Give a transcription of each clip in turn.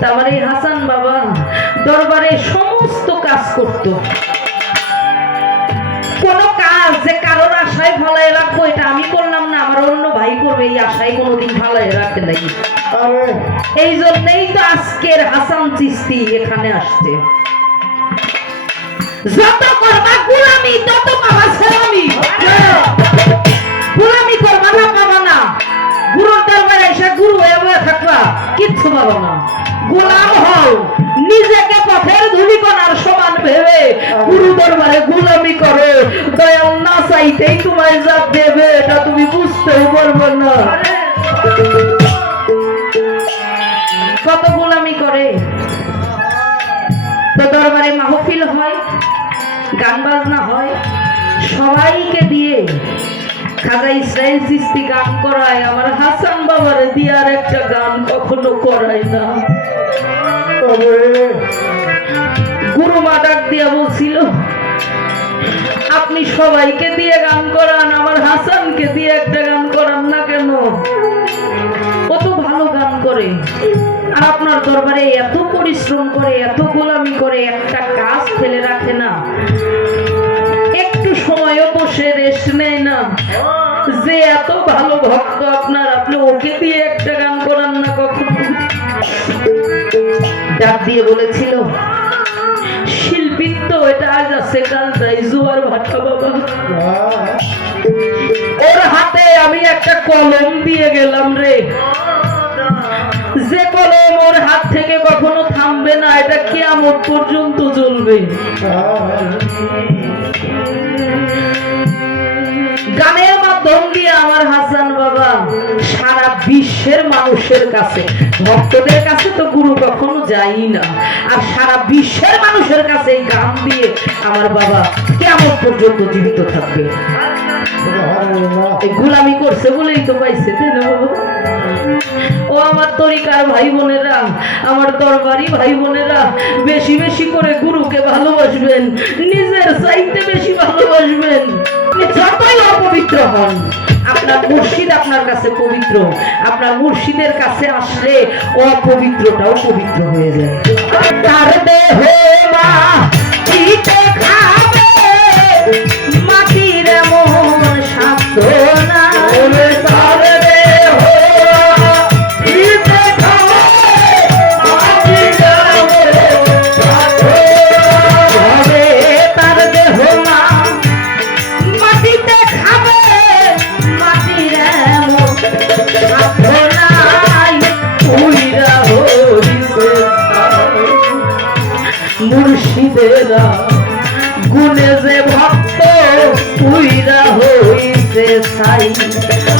তারপরে এই হাসান বাবা দরবারে সমস্ত কাজ করত। কোন কাজ যে কারোর আশায় ফালায় রাখব এটা আমি করলাম না আমার অন্য ভাই করবে এই আশায় কোনোদিন ফালায় রাখে নাই। এই জন্যই তো আজকের হাসান চিস্তি এখানে আসছে। যত করবা সবাইকে দিয়ে খাজা ইসরায়েল সৃষ্টি গান করায় আমার হাসান বাবারে দিয়ে আর একটা গান কখনো করায় না। গুরু মা ডাক দিয়া বলছিল আপনি সবাইকে দিয়ে গান করান আমার হাসানকে দিয়ে একটা গান করান না কেন? কত ভালো গান করে। আর আপনার দরবারে এত পরিশ্রম করে এত গোলামি করে একটা কাজ ফেলে রাখে না। সময়ও বসে রেস্ট নেয় না। যে এত ভালো ভক্ত আপনার, আপনি ওকে দিয়ে একটা গান করান না কখনো? ডাক দিয়ে বলেছিল শিল্পীর তো এটা আজ আছে, কাল তাই জুয়ার ভাটা বাবা। ওর হাতে আমি একটা কলম দিয়ে গেলাম রে। যে কলম ওর হাত থেকে কখনো থামবে না, এটা কেয়ামত পর্যন্ত চলবে গানের মাধ্যম দিয়ে আমার হাসান বাবা সারা বিশ্বের মানুষের কাছে, ভক্তদের কাছে তো গুরু কখনো যাই না। আর সারা বিশ্বের মানুষের কাছে এই গান দিয়ে আমার বাবা কেমন পর্যন্ত জীবিত থাকবে? গুলামি করছে বলেই তো পাইছে, তাই না বাবা? ও আমার তরিকার ভাই বোনেরা, আমার দরবারি ভাই বোনেরা, বেশি বেশি করে গুরুকে ভালোবাসবেন, নিজের চাইতে বেশি ভালোবাসবেন। আপনি যতই অপবিত্র হন, আপনার মুর্শিদ আপনার কাছে পবিত্র। আপনার মুর্শিদের কাছে আসলে অপবিত্রটাও পবিত্র হয়ে যায়। তার দেহ মা খাবে। হইছে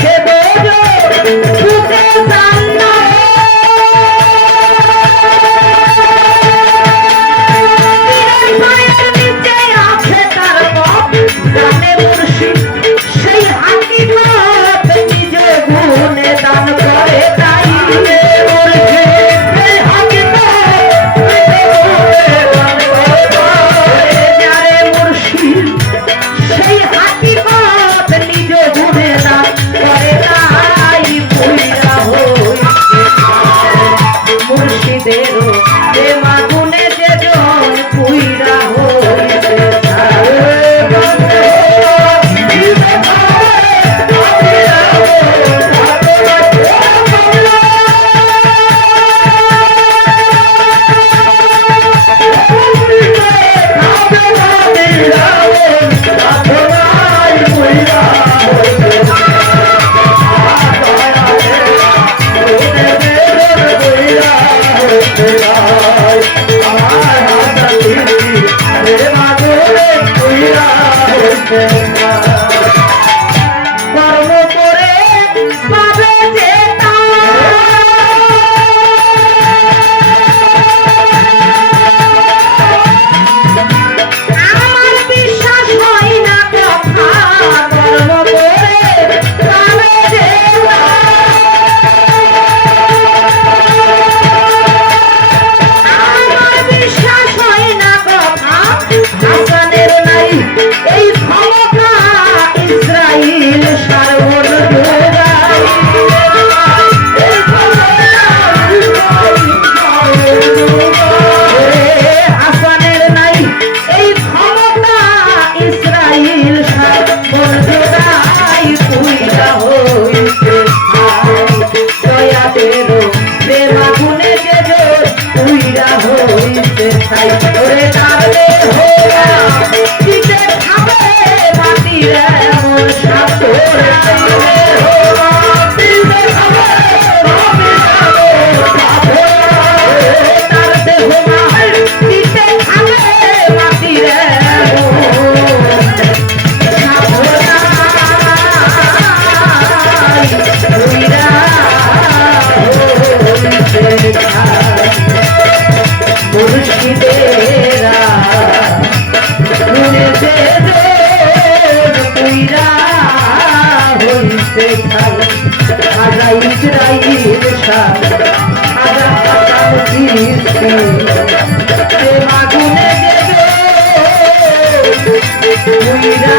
খেতে ada Israel ada Hasan Kristi সে মাগুনে গেল তুই না